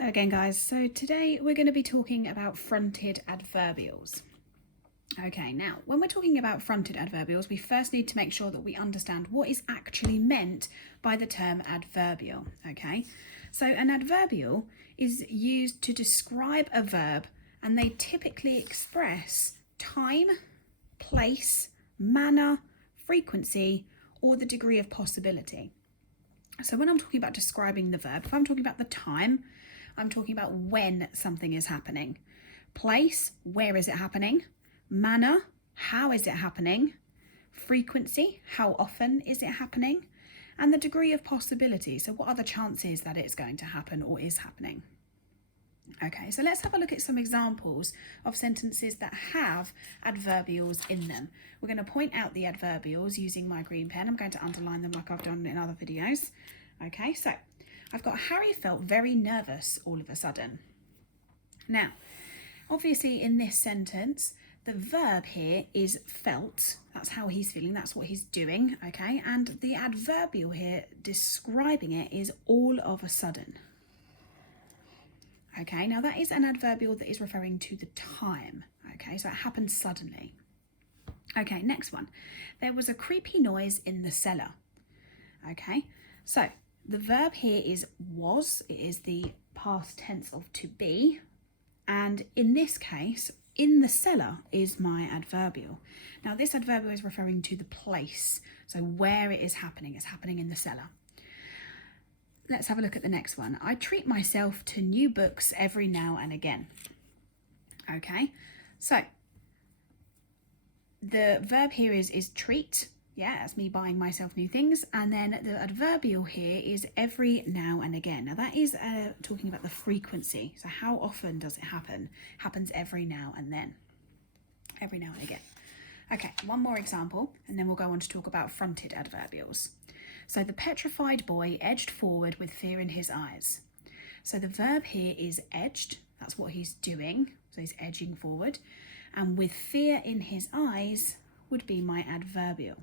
Hello again, guys. So today we're going to be talking about fronted adverbials. Okay, now when we're talking about fronted adverbials, we first need to make sure that we understand what is actually meant by the term adverbial. Okay, so an adverbial is used to describe a verb, and they typically express time, place, manner, frequency, or the degree of possibility. So when I'm talking about describing the verb, if I'm talking about the time, I'm talking about when something is happening. Place, where is it happening? Manner, how is it happening? Frequency, how often is it happening? And the degree of possibility, so what are the chances that it's going to happen or is happening? Okay, so let's have a look at some examples of sentences that have adverbials in them. We're going to point out the adverbials using my green pen. I'm going to underline them like I've done in other videos. Okay, so I've got Harry felt very nervous all of a sudden. Now, obviously in this sentence, the verb here is felt. That's how he's feeling, that's what he's doing, okay? And the adverbial here describing it is all of a sudden. Okay, now that is an adverbial that is referring to the time. Okay, so it happened suddenly. Okay, next one. There was a creepy noise in the cellar. Okay, so the verb here is was. It is the past tense of to be. And in this case, in the cellar is my adverbial. Now this adverbial is referring to the place. So where it is happening. It's happening in the cellar. Let's have a look at the next one. I treat myself to new books every now and again. Okay, so the verb here is treat. Yeah, that's me buying myself new things. And then the adverbial here is every now and again. Now that is talking about the frequency. So how often does it happen? Happens every now and then. Every now and again. Okay, one more example, and then we'll go on to talk about fronted adverbials. So the petrified boy edged forward with fear in his eyes. So the verb here is edged. That's what he's doing. So he's edging forward. And with fear in his eyes would be my adverbial.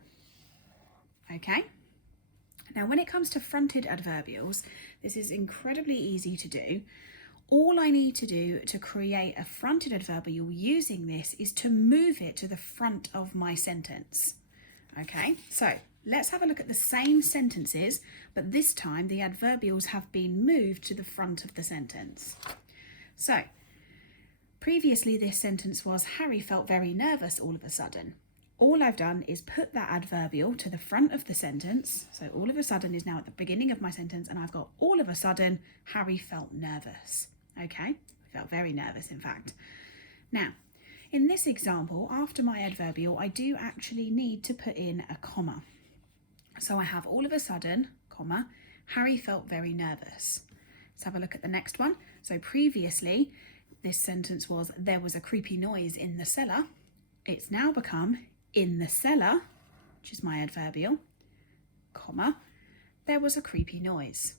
Okay. Now when it comes to fronted adverbials, this is incredibly easy to do. All I need to do to create a fronted adverbial using this is to move it to the front of my sentence. Okay, so let's have a look at the same sentences, but this time the adverbials have been moved to the front of the sentence. So, previously this sentence was Harry felt very nervous all of a sudden. All I've done is put that adverbial to the front of the sentence. So all of a sudden is now at the beginning of my sentence, and I've got all of a sudden Harry felt nervous. Okay, felt very nervous in fact. Now, in this example, after my adverbial, I do actually need to put in a comma. So I have all of a sudden, comma, Harry felt very nervous. Let's have a look at the next one. So previously, this sentence was, there was a creepy noise in the cellar. It's now become, in the cellar, which is my adverbial, comma, there was a creepy noise.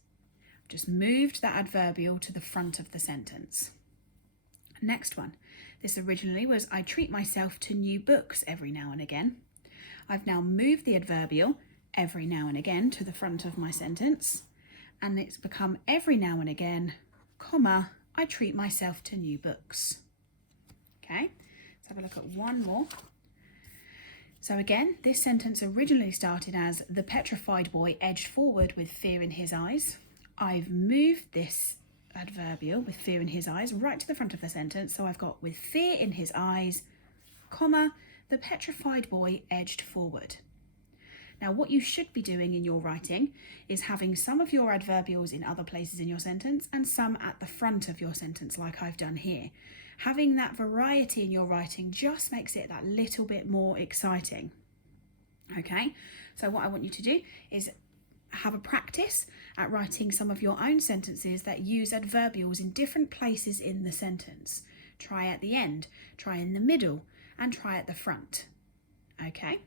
Just moved that adverbial to the front of the sentence. Next one. This originally was, I treat myself to new books every now and again. I've now moved the adverbial every now and again to the front of my sentence, and it's become every now and again, comma, I treat myself to new books. Okay, let's have a look at one more. So again, this sentence originally started as the petrified boy edged forward with fear in his eyes. I've moved this adverbial with fear in his eyes right to the front of the sentence. So I've got with fear in his eyes, comma, the petrified boy edged forward. Now what you should be doing in your writing is having some of your adverbials in other places in your sentence and some at the front of your sentence like I've done here. Having that variety in your writing just makes it that little bit more exciting. Okay, so what I want you to do is have a practice at writing some of your own sentences that use adverbials in different places in the sentence. Try at the end, try in the middle, and try at the front. Okay?